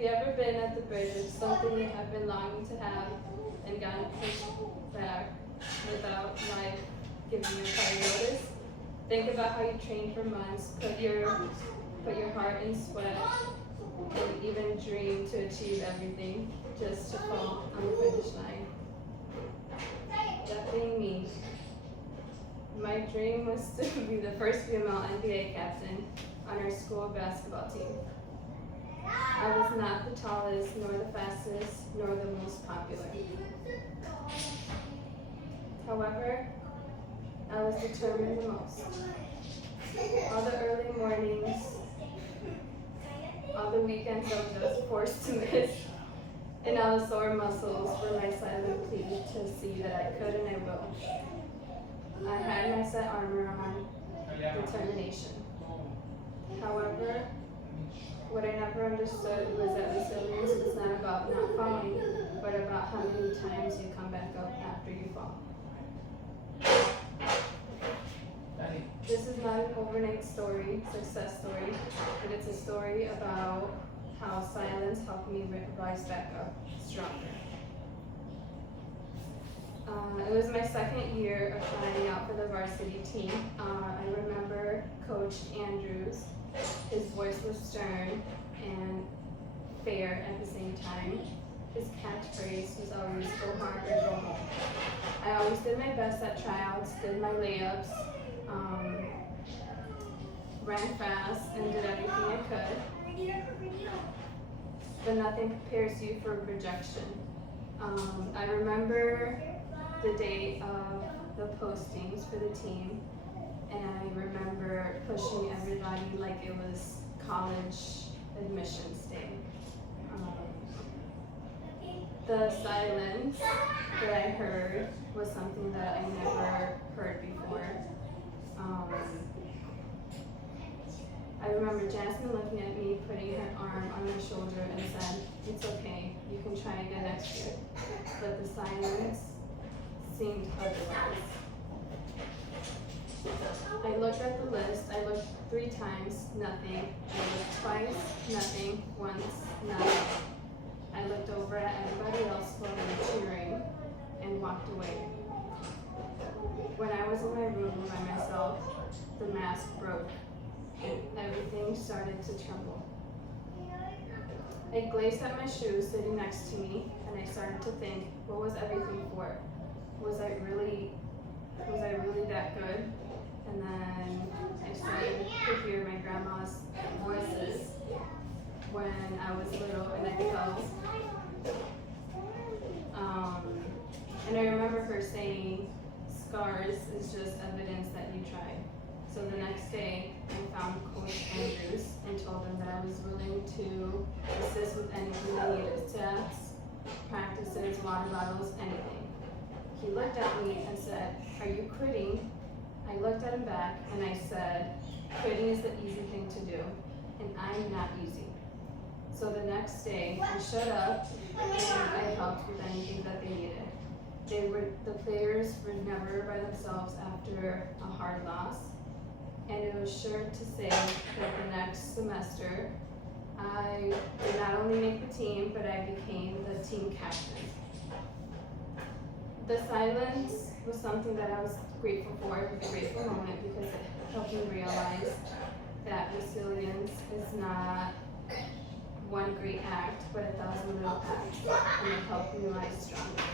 you ever been at the bridge of something you have been longing to have and gotten pushed back without life giving you a prior notice? Think about how you trained for months, put your heart and sweat, and even dreamed to achieve everything just to fall on the finish line. That being me. My dream was to be the first female NBA captain on our school basketball team. I was not the tallest, nor the fastest, nor the most popular. However, I was determined the most. All the early mornings, all the weekends I was just forced to miss, and all the sore muscles were my silent plea to see that I could and I will. I had my set armor on, determination. However, what I never understood was that resilience was not about not falling, but about how many times you come back up after you fall. This is not an overnight story, success story, but it's a story about how silence helped me rise back up stronger. It was my second year of trying out for the varsity team. I remember Coach Andrews. His voice was stern and fair at the same time. His catchphrase was always go hard or go home. I always did my best at tryouts, did my layups, ran fast, and did everything I could. But nothing prepares you for rejection. I remember the day of the postings for the team, and I remember pushing everybody like it was college admissions day. The silence that I heard was something that I never heard before. I remember Jasmine looking at me, putting her arm on my shoulder and said, "It's okay, you can try again next year." But the silence seemed otherwise. I looked at the list. I looked 3 times, nothing. I looked twice, nothing. Once, nothing. I looked over at everybody else while they were cheering and walked away. When I was in my room by myself, the mask broke and everything started to tremble. I gazed at my shoes sitting next to me and I started to think, what was everything for? Was I really that good? And then I started to hear my grandma's voices when I was little and I fell. And I remember her saying, scars is just evidence that you tried. So the next day, I found Coach Andrews and told him that I was willing to assist with anything they needed, stats, practices, water bottles, anything. He looked at me and said, "Are you quitting?" I looked at him back and I said, "Quitting is the easy thing to do, and I'm not easy." So the next day, I showed up and I helped with anything that they needed. The players were never by themselves after a hard loss, and it was sure to say that the next semester, I did not only make the team, but I became the team captain. The silence was something that I was grateful for. It was a grateful moment because it helped me realize that resilience is not one great act, but 1,000 little acts, and it helped me rise stronger.